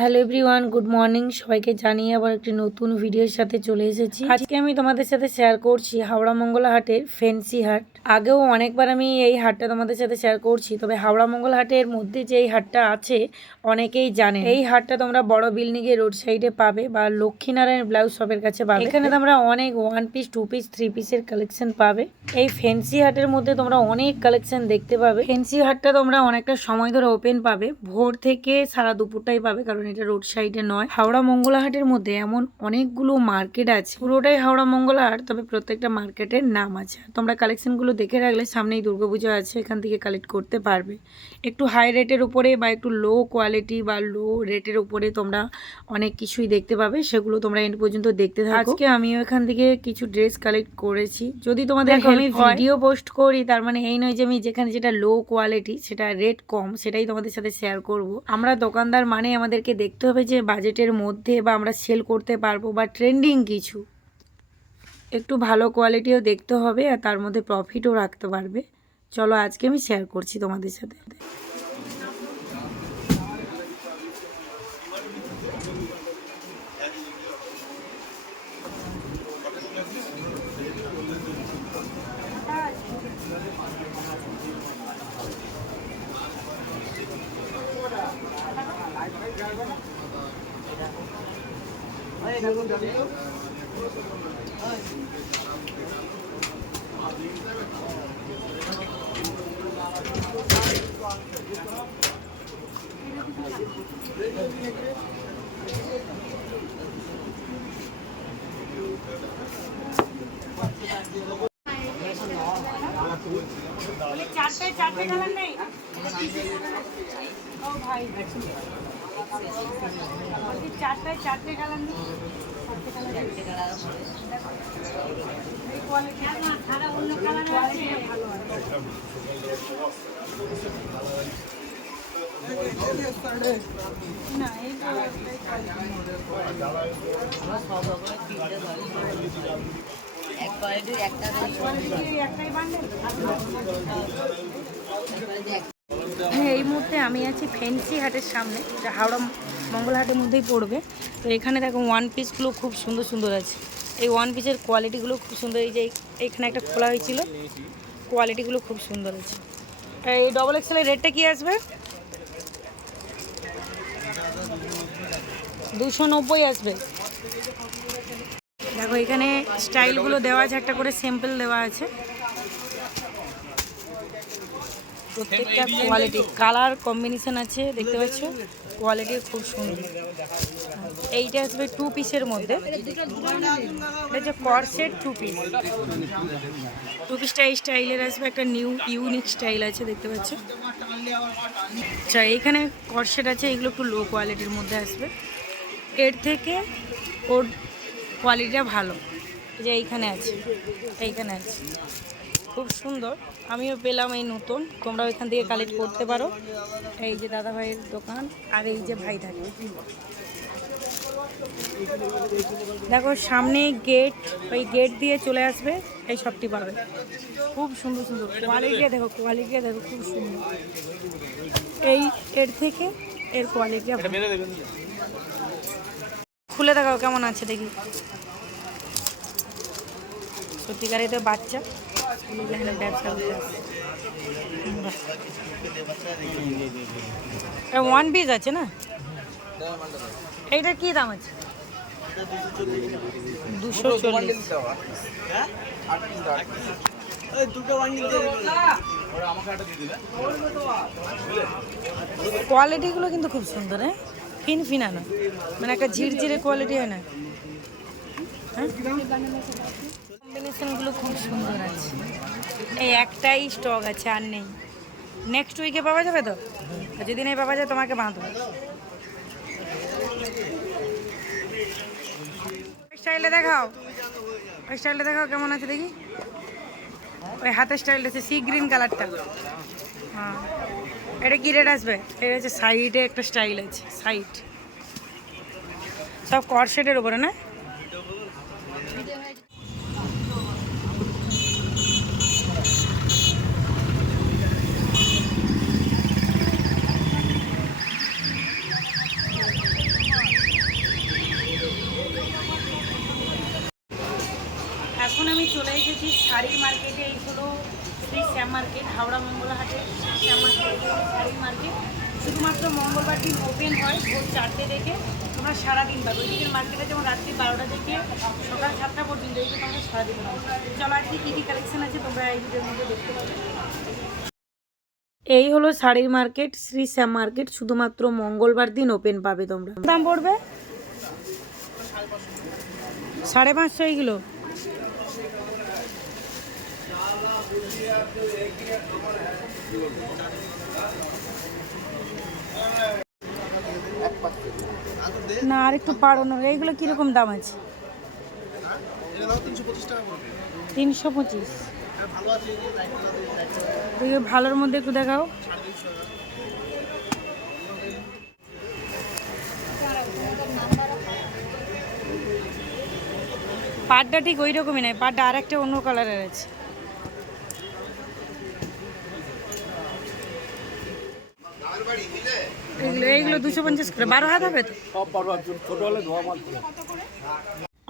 Hello everyone, good morning. সবাইকে জানিয়ে আবার একটি নতুন ভিডিওর সাথে চলে এসেছি। আজকে আমি তোমাদের সাথে শেয়ার করছি হাওড়া মঙ্গলা হাটের ফ্যান্সি হাট। আগেও অনেকবার আমি এই হাটটা তোমাদের সাথে শেয়ার করছি, তবে হাওড়া মঙ্গলা হাটের মধ্যে যে এই হাটটা আছে অনেকেই জানে। এই হাটটা তোমরা বড় বিল্ডিং এর রোড সাইডে পাবে বা লক্ষ্মীনারায়ণ ব্লাউজ শপের কাছে পাবে। এখানে তোমরা অনেক 1 পিস 2 পিস 3 পিসের কালেকশন পাবে। এই ফ্যান্সি হাটের মধ্যে তোমরা অনেক কালেকশন দেখতে পাবে। ফ্যান্সি হাটটা তোমরা অনেকটা সময় ধরে ওপেন পাবে, ভোর থেকে সারা দুপুরটাই পাবে, কারণ এটা রোড সাইডে নয়। হাওড়া মঙ্গলা হাটের মধ্যে এমন অনেকগুলো মার্কেট আছে, পুরোটাই হাওড়া মঙ্গলা হাট, তবে প্রত্যেকটা মার্কেটের নাম আছে। তোমরা কালেকশনগুলো দেখে রাখলে সামনেই দুর্গাপুজো আছে, এখান থেকে কালেক্ট করতে পারবে। একটু হাই রেটের উপরে বা একটু লো কোয়ালিটি বা লো রেটের উপরে তোমরা অনেক কিছুই দেখতে পাবে, সেগুলো তোমরা এন্ড পর্যন্ত দেখতে থাকো। আজকে আমিও এখান থেকে কিছু ড্রেস কালেক্ট করেছি। যদি তোমাদের আমি ভিডিও পোস্ট করি তার মানে এই নয় যে আমি যেখানে যেটা লো কোয়ালিটি সেটা রেট কম সেটাই তোমাদের সাথে শেয়ার করব। আমরা দোকানদার মানে আমাদেরকে দেখতে হবে যে বাজেটের মধ্যে বা আমরা সেল করতে পারবো বা ট্রেন্ডিং কিছু, একটু ভালো কোয়ালিটিও দেখতে হবে আর তার মধ্যে প্রফিটও রাখতে পারবে। চলো আজকে আমি শেয়ার করছি তোমাদের সাথে। চারটে কালার নেই ও ভাই, চারটে কালার নেই। অন্য কালার আছে না, এই এই মুহূর্তে আমি আছি ফ্যান্সি হাটের সামনে, যা হাওড়া মঙ্গলা হাটের মধ্যেই পড়বে। তো এখানে দেখো ওয়ান পিসগুলো খুব সুন্দর সুন্দর আছে। এই ওয়ান পিসের কোয়ালিটিগুলো খুব সুন্দর। এই যে এইখানে একটা খোলা হয়েছিল, কোয়ালিটিগুলো খুব সুন্দর আছে। এই ডবল এক্সেলের রেটটা কি আসবে? 290 আসবে। দেখো এখানে স্টাইলগুলো দেওয়া আছে, একটা করে স্যাম্পল দেওয়া আছে। প্রত্যেকটা কোয়ালিটি কালার কম্বিনেশন আছে, দেখতে পাচ্ছ, কোয়ালিটি খুব সুন্দর। এইটা আসবে 2 পিসের মধ্যে, এটা হচ্ছে কর্সেট 2 পিস। 2 পিসটা এই স্টাইলের আসবে, একটা নিউ ইউনিক স্টাইল আছে, দেখতে পাচ্ছ। আচ্ছা এইখানে কর্সেট আছে, এগুলো একটু লো কোয়ালিটির মধ্যে আসবে। এর থেকে ওর কোয়ালিটিটা ভালো, যে এইখানে আছে, এইখানে আছে, খুব সুন্দর। আমিও পেলাম এই নতুন, তোমরাও এখান থেকে কালেক্ট করতে পারো। এই যে দাদা ভাইয়ের দোকান, আর এই যে ভাই থাকে, দেখো সামনে গেট, ওই গেট দিয়ে চলে আসবে, এই সবটি পাবে। খুব সুন্দর সুন্দর কোয়ালিটিটা দেখো, কোয়ালিটিটা দেখো, খুব সুন্দর। এই এর থেকে এর কোয়ালিটিটা খুলে দেখাও কেমন আছে দেখি। সত্যিকার এটা বাচ্চা ব্যবসা করতে আসে। ওয়ান পিস আছে না, এইটা কি দাম আছে? 240। কোয়ালিটিগুলো কিন্তু খুব সুন্দর, হ্যাঁ, ফিনফিনানো, মানে একটা ঝিরঝিরে কোয়ালিটি হয় না, হ্যাঁ। কম্বিনেশনগুলো খুব সুন্দর আছে। এই একটাই স্টক আছে, আর নেই। নেক্সট উইকে পাওয়া যাবে তো? যদি নেই পাওয়া যায় তোমাকে বানাতে হবে। স্টাইলে দেখাও, ওই স্টাইলটা দেখাও কেমন আছে দেখি। ওই হাতের স্টাইলটা আছে, সি গ্রিন কালারটা। হ্যাঁ, এটা কি রেট আসবে? এটা হচ্ছে সাইডে একটা স্টাইল আছে, সাইড সব কর্সেটের উপরে না। এখন আমি চলে এসেছি শাড়ির মার্কেটে। এই হলো শ্রী শ্যাম মার্কেট, হাওড়া মঙ্গলা হাটের শ্যাম মার্কেট। এই হলো শাড়ির মার্কেট। শুধুমাত্র মঙ্গলবার দিন ওপেন হয় ভোর 4টে থেকে। তোমরা সারাদিন পাবে। ওই দিকের মার্কেটে যেমন রাত্রি 12টা থেকে সকাল 7টা পর্যন্ত, এই তোমরা সারাদিন পাবে। চলো আজকে কী কী কালেকশন আছে তোমরা এই ভিডিওর মধ্যে দেখতে পাবে। এই হলো শাড়ির মার্কেট, শ্রী শ্যাম মার্কেট। শুধুমাত্র মঙ্গলবার দিন ওপেন পাবে তোমরা। দাম পড়বে 550 এইগুলো। না আর একটু পারো না। এইগুলো কিরকম দাম আছে? 325। ভালোর মধ্যে একটু দেখাও। পাটটা ঠিক ওই রকমই নয়, পাটটা আর একটা অন্য কালারের আছে। এইগুলো 250 করে। 12 হাত হবে তো?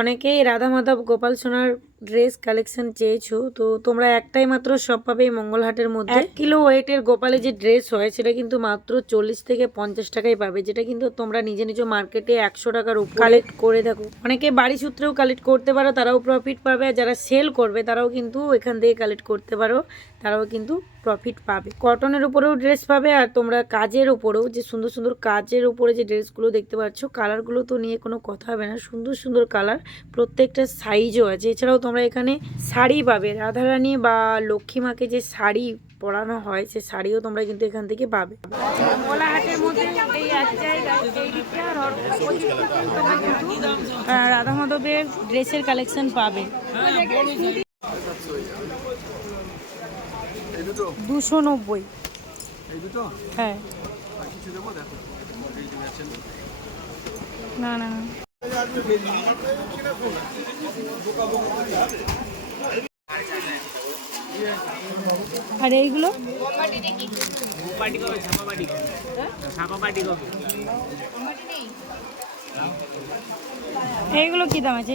অনেকেই রাধা মাধব গোপাল সোনার ড্রেস কালেকশন চেয়েছো, তো তোমরা একটাই মাত্র সব পাবে এই মঙ্গলহাটের মধ্যে। 1 কিলো ওয়েটের গোপালে যে ড্রেস হয় সেটা কিন্তু মাত্র 40 থেকে 50 টাকায় পাবে, যেটা কিন্তু তোমরা নিজে নিজে মার্কেটে 100 টাকার উপর কালেক্ট করে দেখো। অনেকে বাড়ি সূত্রেও কালেক্ট করতে পারো, তারাও প্রফিট পাবে। আর যারা সেল করবে তারাও কিন্তু এখান থেকে কালেক্ট করতে পারো, তারাও কিন্তু প্রফিট পাবে। কটনের উপরেও ড্রেস পাবে, আর তোমরা কাজের উপরেও যে সুন্দর সুন্দর কাজের উপরে যে ড্রেসগুলো দেখতে পাচ্ছ, কালারগুলো তো নিয়ে কোনো কথা হবে না। সুন্দর সুন্দর কালার, প্রত্যেকটা সাইজও আছে। এছাড়াও তোমরা এখানে শাড়ি পাবে, রাধারানী বা লক্ষ্মী মাকে যে শাড়ি পরানো হয় সে শাড়িও তোমরা কিন্তু এখান থেকে পাবে। মঙ্গলাহাটের মধ্যে এই এক জায়গায় এই দিকটা তোমরা কিন্তু রাধা মাধবের ড্রেসের কালেকশন পাবে। 290। হ্যাঁ না না না। আর এইগুলো এইগুলো কি দাম আছে?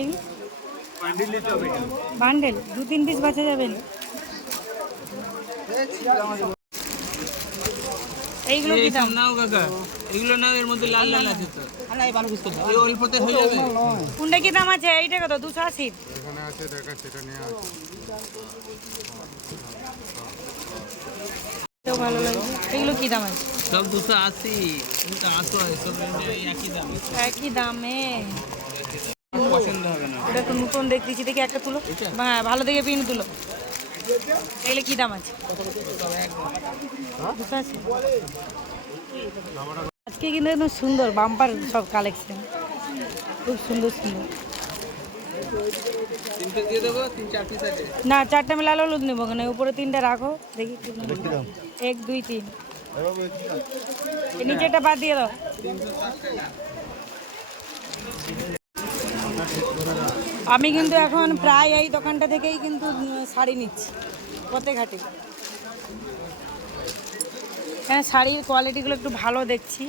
বান্ডেল 2-3 পিস বাঁচা যাবেন। এইগুলো কি দাম? নাও কাকা, এগুলো নাও, এর মধ্যে লাল লাল আছে তো। আলাই ভালো কিছু দাও, এই অল্পতে হয়ে যাবে। কোনটা কি দাম আছে? এইটা কত? 280। এখানে আছে, দেখা সেটা নিয়ে আসো। তো ভালো লাগে। এগুলো কি দাম আছে? সব 280। এটা 800 সব একই দাম। একই দামে পছন্দ হবে না। এটা তো নতুন দেখতেছি, দেখি একটা তুলো। হ্যাঁ ভালো দেখে পিন তুলো। এগুলো কি দাম আছে? আজকে কিন্তু একদম সুন্দর বাম্পার সব কালেকশন, খুব সুন্দর সুন্দর। না 4টা আমি লাল হলুদ নেবো, কেন উপরে 3টা রাখো দেখি। 1 2 3 নিচেটা বাদ দিয়ে দাও। আমি কিন্তু এখন প্রায় এই দোকানটা থেকেই কিন্তু শাড়ি নিচ্ছি প্রত্যেক হাটে। হ্যাঁ শাড়ির কোয়ালিটিগুলো একটু ভালো দেখছি,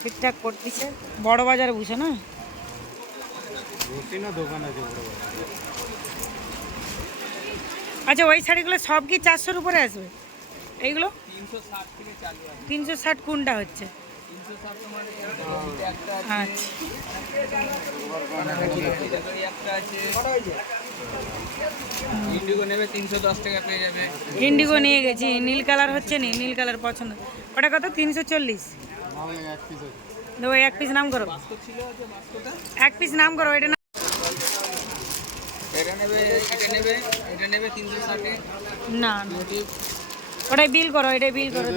ঠিকঠাক করতেছে। বড় বাজারে বুঝে না। আচ্ছা ওই শাড়িগুলো সব কি 400-র উপরে আসবে? এইগুলো 360 কোনটা হচ্ছে? আচ্ছা ইন্ডিগো নিয়ে গেছি, নীল কালার হচ্ছে নি, নীল কালার পছন্দ। ওটা কত? 340। ওই 1 পিস নাম করো, 1 পিস নাম করো। এটা না, না ওটাই বিল করো, এটাই বিল করো।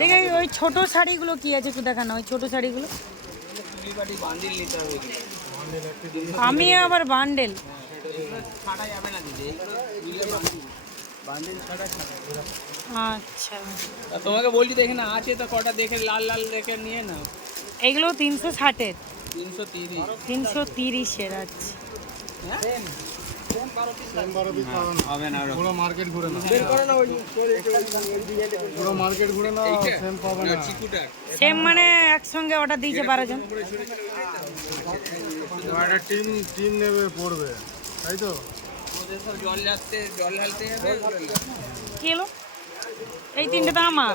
দেখে ওই ছোট শাড়িগুলো কি আছে একটু দেখানো, ওই ছোট শাড়িগুলো। আমি আবার বান্ডেল। আচ্ছা তোমাকে বলছি দেখে না আছে তো কটা, দেখে লাল লাল দেখে নিয়ে নাও। এগুলো 360-এর। 330-এর। আচ্ছা সেম মানে একসঙ্গে অর্ডার দিয়েছে 12 জন। টিম নেবে পড়বে, তাই তো। ওদের সব জল যাচ্ছে, জল ঢালতে যাবে। কি হলো? এই তিনটে তো আমার।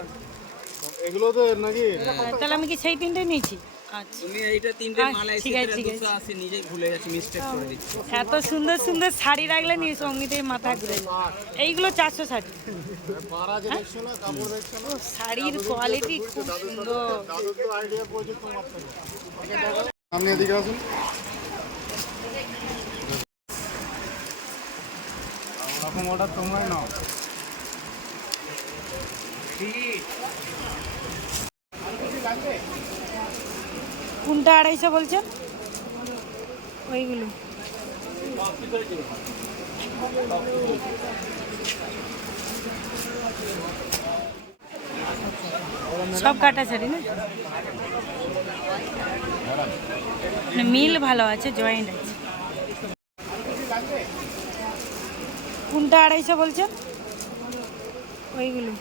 এগুলো তো নাকি তাহলে আমি কি সেই তিনটে নিয়েছি? আচ্ছা, তুমি এইটা তিনটে মালা ঠিক আছে, ঠিক আছে। 280 নিজেই ভুলে যাচ্ছি, মিস্টেক করে দিচ্ছি। এত সুন্দর সুন্দর শাড়ি রাখলে নি সঙ্গীতে মাথা ঘুরে যায়। এইগুলো 460। পাড়া যে দেখছো না, কাপড় দেখছো না, শাড়ির কোয়ালিটি খুব সুন্দর। দাদু তো আইডিয়া পড়ছে তোমার থেকে। আপনি এদিকে আসুন। ওরকম অর্ডার তোমরাই নাও। কোনটা 250 বলছেন? ওইগুলো সব কাটা শাড়ি না, মানে মিল ভালো আছে, জয়েন্ট আছে। কোনটা 250 বলছেন? ওইগুলো